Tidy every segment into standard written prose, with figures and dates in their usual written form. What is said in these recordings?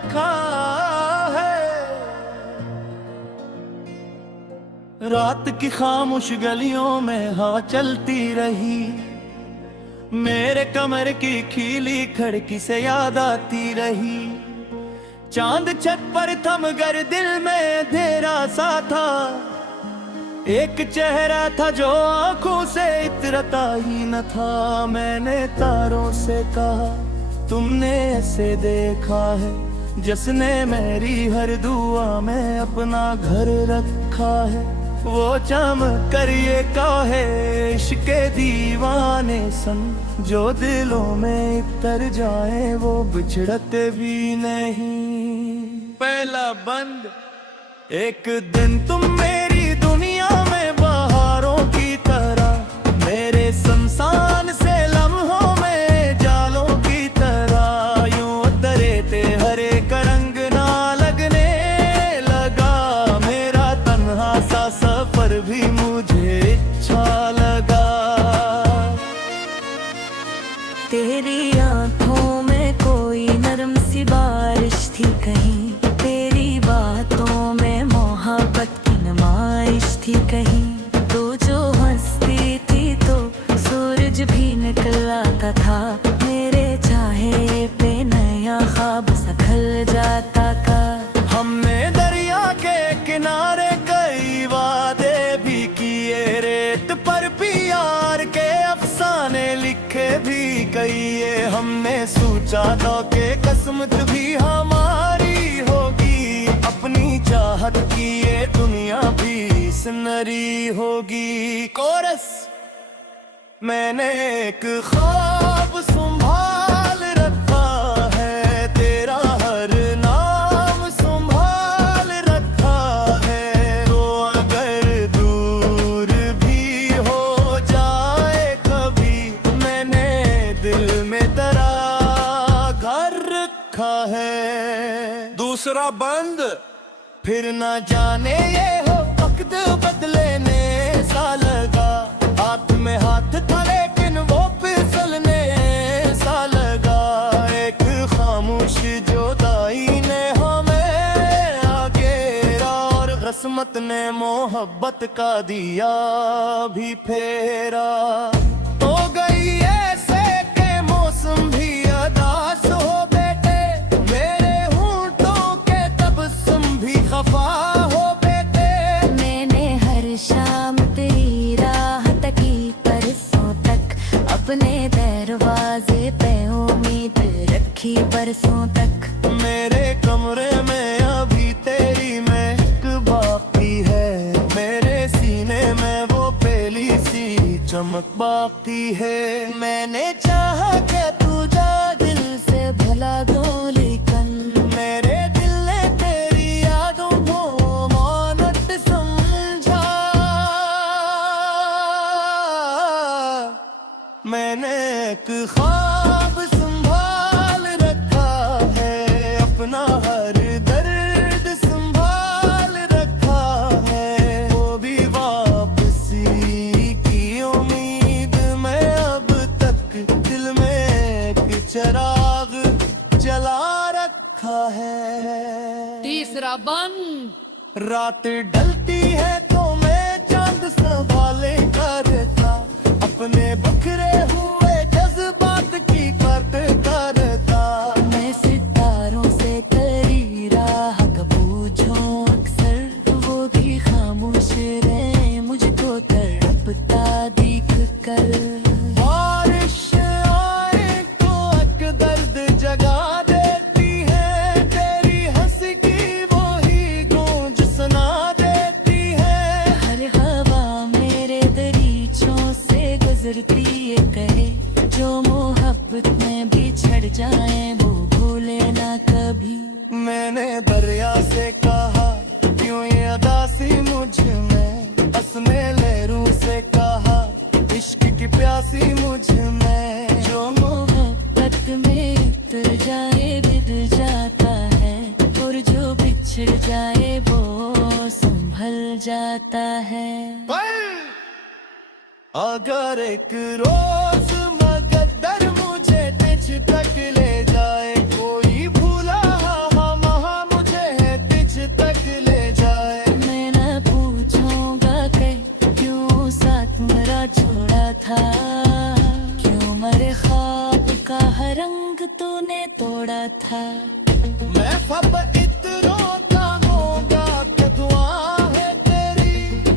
रखा है। रात की खामोश गलियों में हवा चलती रही, मेरे कमर की खिली खिड़की से याद आती रही। चांद छत पर था मगर दिल में अंधेरा सा था, एक चेहरा था जो आंखों से इतरता ही न था। मैंने तारों से कहा तुमने ऐसे देखा है, जिसने मेरी हर दुआ में अपना घर रखा है। वो चमक कर ये कहे इश्क के दीवाने संग, जो दिलों में इतर जाए वो बिछड़ते भी नहीं। पहला बंद। एक दिन तुम मेरी दुनिया में बहारों की तरह, मेरे शमशान से लम्हों में जालों की तरह यूं उतरे थे। हर एक रंग ना लगने लगा, मेरा तन्हा सा सफर भी मुझे अच्छा लगा। तेरी आंखों में कोई नरम सी बारिश थी कहीं, तेरी बातों में मोहब्बत की नुमाइश थी कहीं। तू जो हंसती थी तो सूरज भी निकल आता था, मेरे चाहे पे नया ख्वाब सा खिल जाता था। हमने दरिया के किनारे कई वादे भी किए, रेत पर प्यार के अफसाने लिखे भी कई। हमने सोचा था कि किस्मत भी हमारी होगी, अपनी चाहत की ये दुनिया भी सुनहरी होगी। कोरस। मैंने एक ख्वाब संभाल रखा है, तेरा हर नाम संभाल रखा है। तो अगर दूर भी हो जाए कभी, मैंने दिल में तेरा घर रखा है। दूसरा बंद। फिर ना जाने ये हो वक्त बदलने सा लगा, हाथ में हाथ था लेकिन वो फिसलने सा लगा। एक खामोश जुदाई ने हमें आगेरा, और किस्मत ने मोहब्बत का दिया भी फेरा। हो गई ऐसे के मौसम भी अदास हो बेटे, मेरे होंठों के तबस्सुम भी खफा हो बेटे। मैंने हर शाम तेरी राह तकी परसों तक, अपने दरवाजे पे उम्मीद रखी बरसों तक। मेरे कमरे में अभी तेरी महक बाकी है, मेरे सीने में वो पहली सी चमक बाकी है। मैंने चाहा कि तू जा दिल से भला दो, लेकिन मेरे दिल ने तेरी यादों को मानत समझा। मैंने एक ख्वाब संभाल रखा है, अपना हर दर्द संभाल रखा है। वो भी वापसी की उम्मीद में अब तक दिल में एक चिराग जला रखा है। तीसरा बंद। रात ढलती है तो मैं चांद संभाले करता, अपने बखरे हुए जज्बात की परत करता। मैं सितारों से तेरी राह का पूछूं अक्सर, वो भी खामोश रहे मुझको तड़पता दिख कर। बारिश आए तो एक दर्द जगा देती है, तेरी हंसी की वो ही गूंज सुना देती है। हर हवा मेरे दरीचों से गुजरती ये कहे, जो मोहब्बत में बिछड़ जाए वो भूले ना कभी। मैंने दरिया से कहा क्यों ये अदासी मुझ में, हंसने लहरों से कहा इश्क की प्यासी मुझ में। जो मोहब्बत में उतर जाए बिद जाता है, और जो बिछड़ जाए वो संभल जाता है। अगर एक रोज मगदर मुझे तुझ तक ले जाए, कोई भूला मैं फब इतरों चाहूंगा कि दुआ है तेरी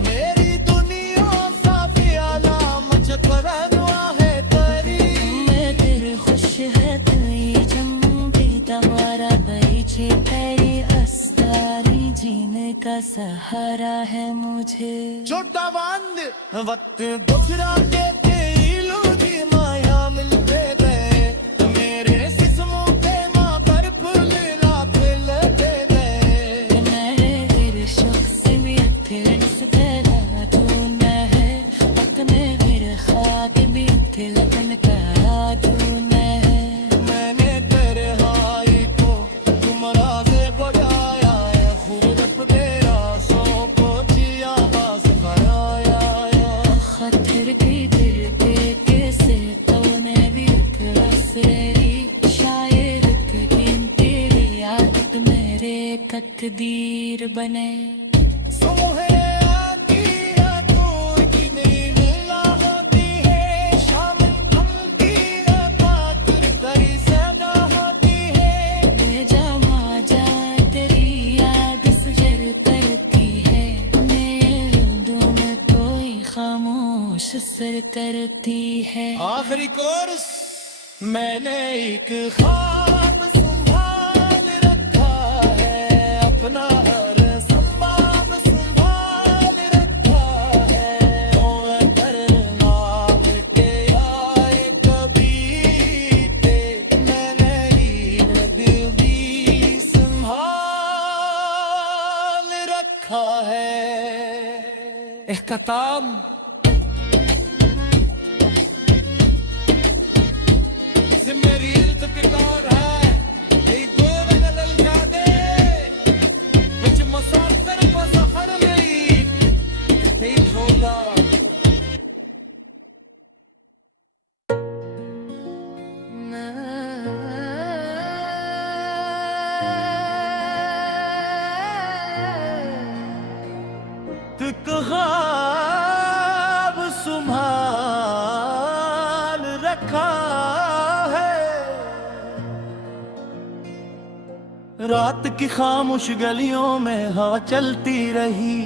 मेरी दुनिया साफी आलामत करनुआ है तेरी मैं तेरे खुश है तई जम्बी तमारा बई छे तेरी अस्तारी जीने का सहारा है मुझे छोटा बंद वक्त दूसरा के तेलू की माया मिलते गए मेरे जिस्मों पे माँ पर फूल राफिल दे गए मेरे तेरे शख्सियत फिर तेरा तू न है अपने मेरे खाक भी तिलकन का तू न है मैंने तेरे हाई को तुमरा से बजाया है खूब तेरा सो को जिया बस कराया खतर की दिल के से तूने भी रसेरी शायर की तेरी आदत मेरे तकदीर बने सुबह आती है तू इतनी नीला होती है शाम थमती है पात्र कई सदा होती है बेजमा जा तेरी याद सजर करती है मेरे दिल में कोई खामोश सर करती है आखिरी कोर्स मैंने एक ख्वाब संभाल रखा है अपना हर संभाल संभाल रखा है तो करना के आए कभी ते मैंने दिल भी संभाल रखा है इख्तिताम मेरी इल्तिकार है यही गोर नलल जादे विच मसाफिर बसहर मेरी यही होगा एक ख्वाब संभाल रखा है रात की खामोश गलियों में हवा चलती रही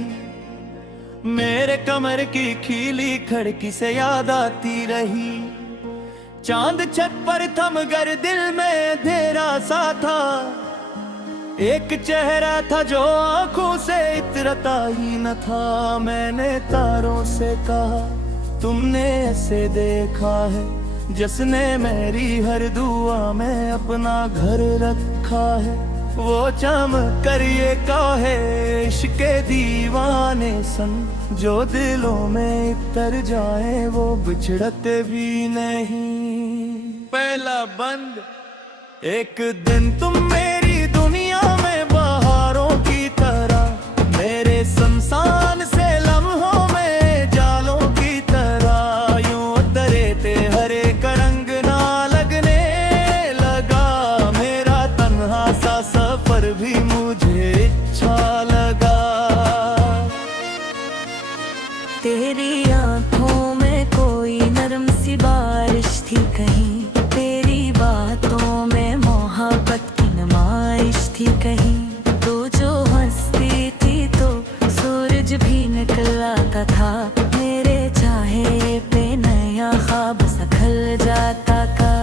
मेरे कमर की खिली खिड़की से याद आती रही चांद छत पर थम कर दिल में अंधेरा सा था एक चेहरा था जो आंखों से इतरता ही न था मैंने तारों से कहा तुमने ऐसे देखा है जिसने मेरी हर दुआ में अपना घर रखा है वो चम कर ये कहे इश्क दीवाने सन जो दिलों में इतर जाए वो बिछड़ते भी नहीं पहला बंद एक दिन तुम मेरी दुनिया में बहारों की तरह मेरे संसान से लम्हों में जालों की तरह यूं उतरे थे हर एक रंग ना लगने लगा मेरा तन्हा सा सफर भी मुझे अच्छा लगा तेरी आंखों में कोई नरम सी बारिश थी कहीं तेरी बातों में मोहब्बत की नुमाइश थी कहीं तू जो हंसती थी तो सूरज भी निकल आता था मेरे चाहे पे नया ख्वाब सा खिल जाता था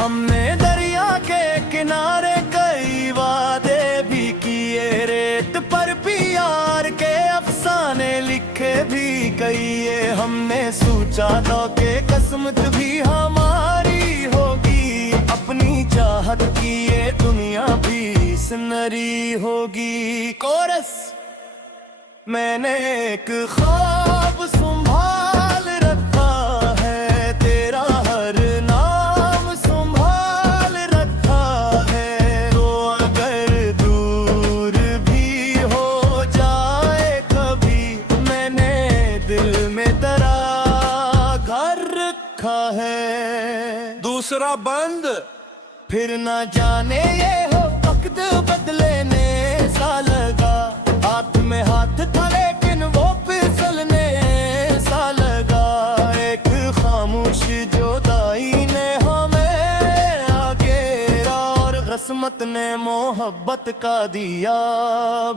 हमने दरिया के किनारे कई वादे भी किए रेत पर भी यार के अफसाने लिखे भी कई हमने सोचा था कि किस्मत भी हमारी होगी अपनी चाहत की ये दुनिया भी सुनहरी होगी कोरस मैंने एक ख्वाब संभाल रखा है तेरा हर नाम संभाल रखा है तो अगर दूर भी हो जाए कभी मैंने दिल में तेरा घर रखा है दूसरा बंद फिर न जाने ये हो वक्त बदलने सा लगा हाथ में हाथ था लेकिन वो फिसलने सा लगा एक खामोश जुदाई ने हमें आगे और किस्मत कुदरत ने मोहब्बत का दिया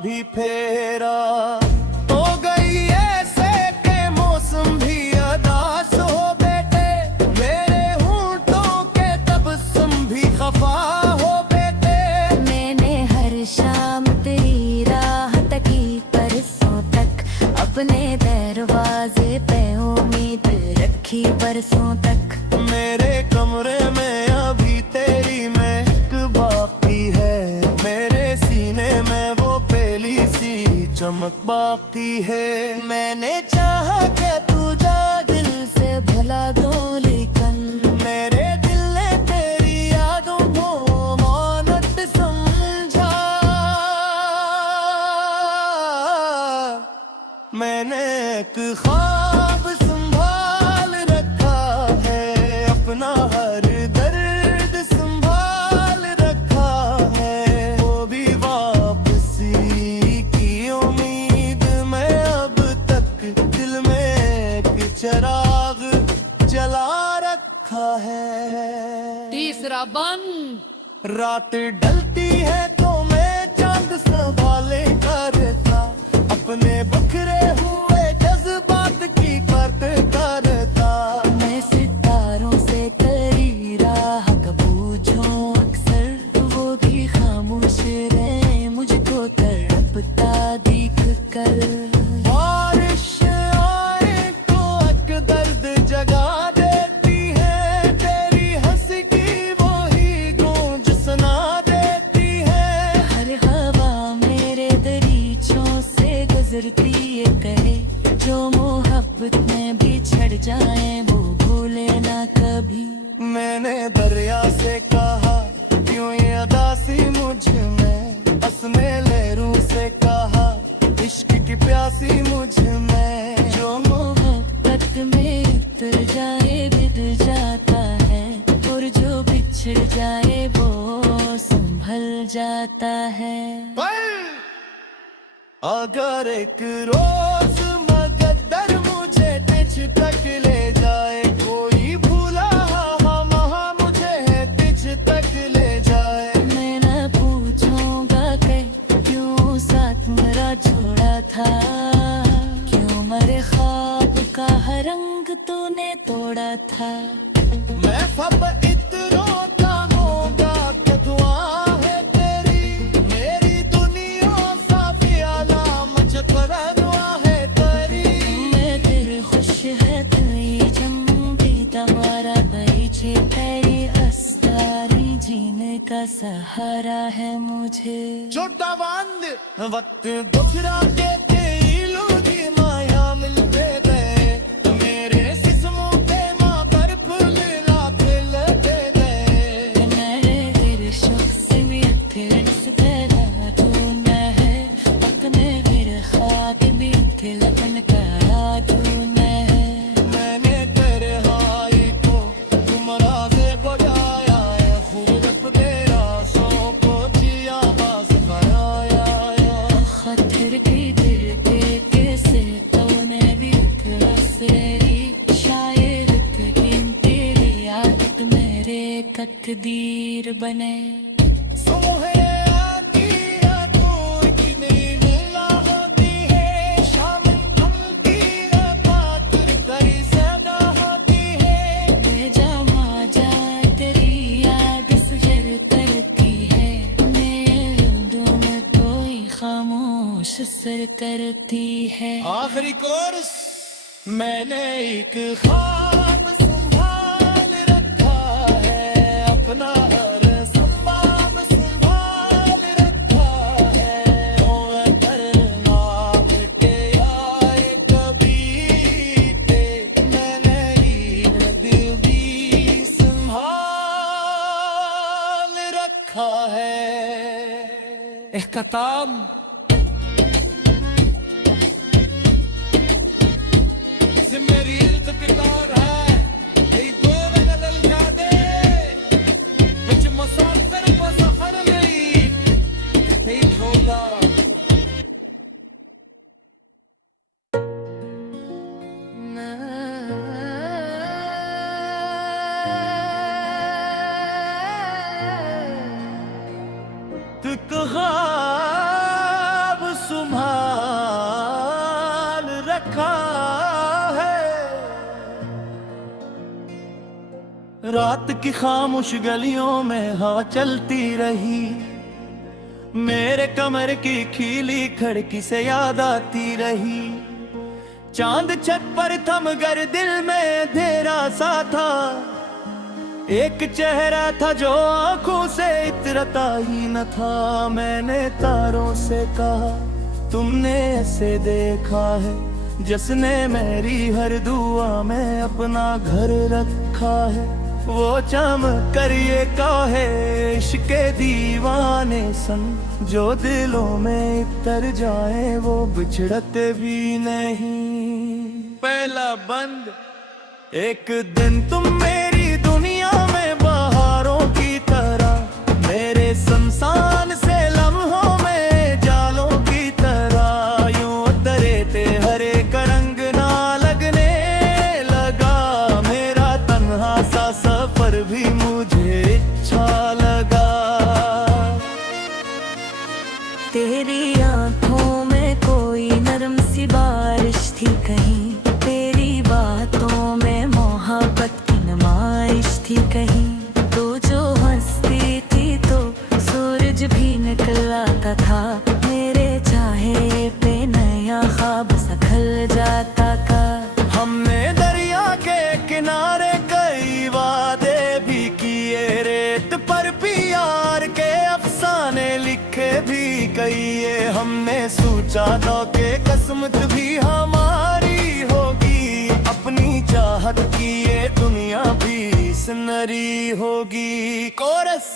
भी फेरा, हो गई ऐसे के मौसम भी अदास हो बेटे, मेरे होंठों के तबस्सुम भी खफा हो बेटे। मैंने हर शाम तेरी राह तकी परसों तक, अपने दरवाजे पे उम्मीद रखी बरसों तक। मेरे कमरे में अभी तेरी महक बाकी है, मेरे सीने में वो पहली सी चमक बाकी है। मैंने चाहा कि तू जा दिल से भला दो, लेकिन मेरे दिल ने तेरी यादों को मानत समझा। मैंने एक ख्वाब संभाल रखा है, अपना हर दर्द संभाल रखा है, वो भी वापसी की उम्मीद में अब तक दिल में एक चिराग जला रखा है। तीसरा बंद। रात ढलती है तो मैं चांद संभाले करता, अपने बखरे हुए जज्बात की परत करता। मैं सितारों से तेरी राह का पूछूं अक्सर, वो भी खामोश रहे मुझको तड़पता दिख कर। बारिश आए तो एक दर्द जगा देती है, तेरी हंसी की वो ही गूंज सुना देती है। हर हवा मेरे दरीचों से गुजरती है कहे, जो मोहब्बत में बिछड़ जाए वो भूले ना कभी। मैंने दरिया से कहा क्यों ये उदासी मुझ में, असमे लहरों से कहा इश्क की प्यासी मुझ में। जो मोहब्बत में उतर जाए बिद जाता है, और जो बिछड़ जाए वो संभल जाता है। अगर एक रोज मगदर मुझे तिझ तक ले जाए, कोई भूला वहाँ मुझे तिझ तक ले जाए। मैं न पूछूंगा कि क्यों साथ मेरा छोड़ा था, क्यों मेरे ख्वाब का हर रंग तूने तोड़ा था। मैं फब इतरों का होगा कि दुआ है तेरी, मेरी दुनिया साफी आला मुझ पर दुआ है तेरी। मैं तेरे खुश है तेरी जम्बी तमारा दई छे, तेरी अस्तारी जीने का सहारा है मुझे। छोटा बंद वक्त गुजरा के तेरी लूझी माया मिलते गए, मेरे जिस्मों पे माँ पर फूल लाते लगे गए। मेरे तेरे शख्स में तेरे से तेरा तू न है, अपने मेरे ख्वाब भी तिलकन का तू न है। मैंने तेरे हाई को तुमरा से बजाया है, खूब तेरा सो को जिया बास कराया। खतर की दिल के कैसे तूने भी तेरी शायर की तेरी आदत मेरे तकदीर बने। सुबह आती है तू इतनी नीला होती है, शाम ढलती है पात्र कई सदा होती है। मैं जमा जाए तेरी याद सुजर करती है, मेरे दिल में कोई खामोश सर करती है। आखिरी कोर्स मैंने एक ख्वाब संभाल रखा है, अपना हर संभाल संभाल रखा है। ओ करना के आए कभी पे, मैंने ये दिल भी संभाल रखा है। इख्तिताम मेरी इल्तिकार है, यही दो लल जादे विच मुसाफिर बसहर नहीं ही ढोला। ख्वाब संभाल रखा है। रात की खामोश गलियों में हवा चलती रही, मेरे कमर की खीली खिड़की से याद आती रही। चांद छत पर थम कर दिल में अंधेरा सा था, एक चेहरा था जो आंखों से इतरता ही न था। मैंने तारों से कहा तुमने ऐसे देखा है, जिसने मेरी हर दुआ में अपना घर रखा है। वो चमक कर ये कहे इश्क के दीवाने सन, जो दिलों में इतर जाए वो बिछड़ते भी नहीं। पहला बंद। एक दिन तुम मेरी दुनिया में बहारों की तरह, मेरे संसान से लम्हों में जालों की तरह यूं उतरे थे। हर एक रंग ना लगने लगा, मेरा तन्हा सा सफर भी मुझे अच्छा लगा। तेरी आंखों में कोई नरम सी बारिश थी कहीं, तेरी बातों में मोहब्बत की नुमाइश थी कहीं। तू जो हंसती थी तो सूरज भी निकल आता था, मेरे चाहे पे नया ख्वाब सा खिल जाता था। हमने दरिया के किनारे कई वादे भी किए, रेत पर प्यार के अफसाने लिखे भी कहिए। हमने सोचा था कि किस्मत भी हमारी होगी, अपनी चाहत की ये दुनिया भी सुनहरी होगी। कोरस।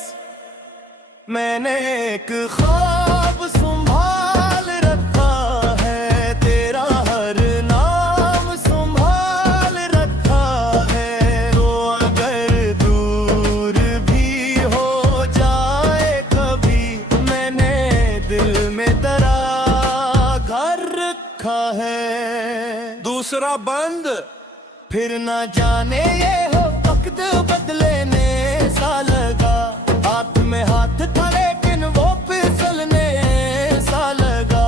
मैंने एक ख्वाब संभाल रखा है, तेरा हर नाम संभाल रखा है। तो अगर दूर भी हो जाए कभी, मैंने दिल में तेरा घर रखा है। दूसरा बंद। फिर ना जाने ये हो वक्त बदलने सा लगा, हाथ में हाथ था लेकिन वो फिसलने सा लगा।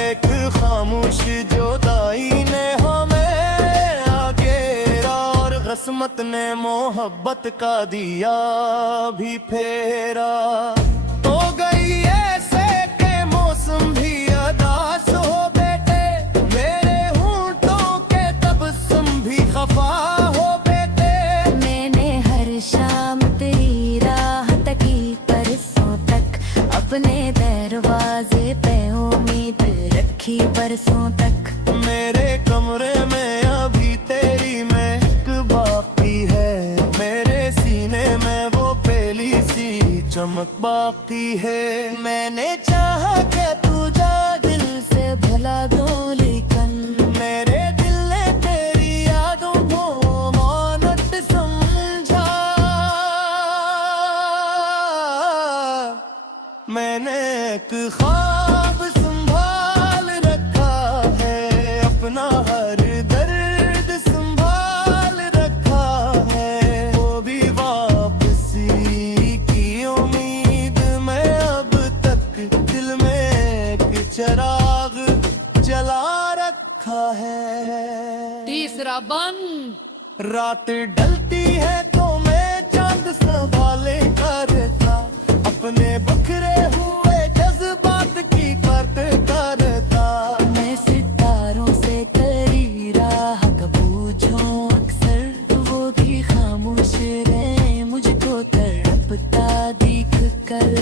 एक खामोश जुदाई ने हमें आगेरा, और किस्मत ने मोहब्बत का दिया भी फेरा। हो गई ऐसे के मौसम भी अदास हो बैठे, मेरे होंठों के तबस्सुम भी खफा हो बैठे। मैंने हर शाम तेरी राह तकी परसों तक, अपने दरवाजे पे उम्मीद रखी बरसों तक। मेरे कमरे में अभी तेरी महक बाकी है, मेरे सीने में वो पहली सी चमक बाकी है। मैंने चाहा कि तू जा दिल से भला दो, लेकिन मेरे दिल ने तेरी यादों को मानत समझा। मैंने एक ख्वाब संभाल रखा है, अपना हर दर्द संभाल रखा है। वो भी वापसी की उम्मीद में अब तक दिल में एक चिराग जला रखा है। तीसरा बंद। रात ढलती है तो मैं चांद संभाले करता, अपने बखरे हुए जज्बात की परत करता। मैं सितारों से तेरी राह का पूछूं अक्सर, वो भी खामोश रहे मुझको तड़पता दिख कर।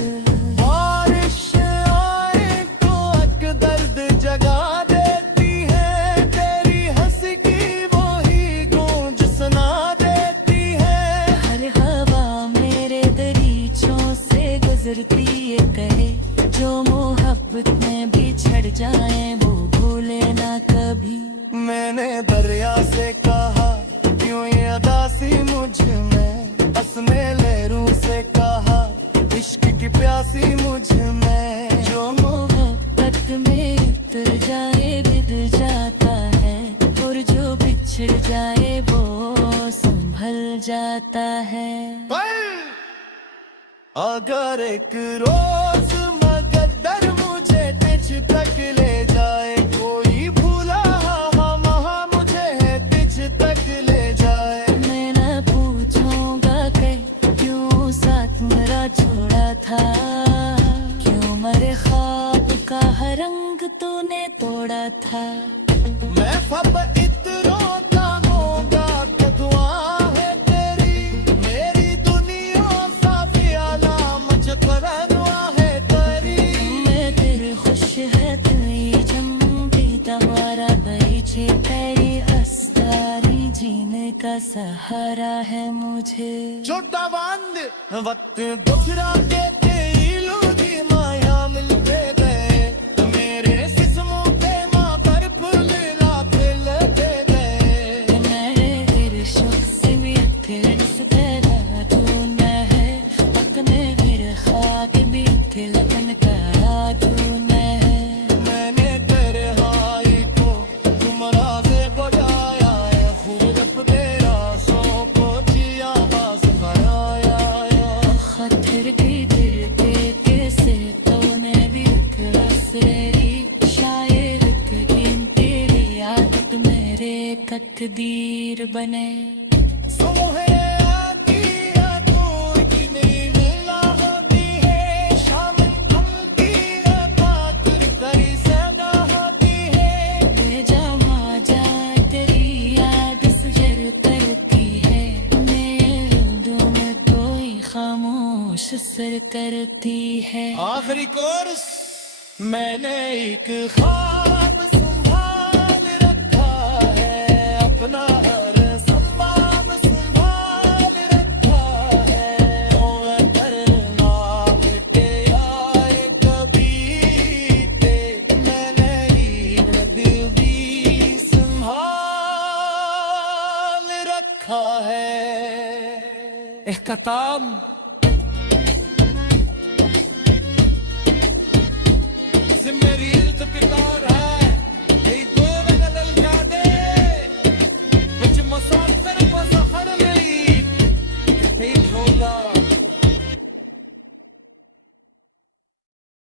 बारिश आए तो एक दर्द जगा देती है, तेरी हंसी की वो ही गूंज सुना देती है। हर हवा मेरे दरीचों से गुजरती है कहे, जो मोहब्बत में बिछड़ जाए वो भूले ना कभी। मैंने दरिया से कहा क्यों ये अदासी मुझ में, असमे लहरों से कहा इश्क की प्यासी मुझ में। जो मोहब्बत में उतर जाए बिद जाता है, और जो बिछड़ जाए वो संभल जाता है। अगर एक रोज मगर का हर रंग तूने तोड़ा था। मैं फब इतरों का होगा कि दुआ है तेरी, मेरी दुनिया साफी आला मुझ पर अनुआ है तेरी। मैं तेरे खुश है तेरी जंगी दवारा गई छे तेरी हस्तारी जीने का सहारा है मुझे। छोटा बंद वक्त गुजरा के तेलू की माया मिलते गए, मेरे जिस्मों पे माँ पर फूल रात लगे गए। मेरे इर्शक से भी फिरस तेरा तूने है, अपने मेरे खाक भी लगन का तूने है। मैंने तेरे हाई को तुमरा से बजाया है, खूब तेरा सो को जिया बास कराया। खतर की दिल के कैसे तूने भी रसेरी, शायर की तेरी आदत मेरे तकदीर बने। सुबह आती है तू इतनी नीला होती है, शाम थमती है पाकर कई सदा होती है। बेजमा जा तेरी याद सुजर करती है, मेरे दिल में कोई खामोश सर करती है। आखिरी कोर्स मैंने एक ख्वाब संभाल रखा है, अपना हर संभाल संभाल रखा है। ओ करना के आए कभी ते, मैंने एक दिल भी संभाल रखा है। इख्तिताम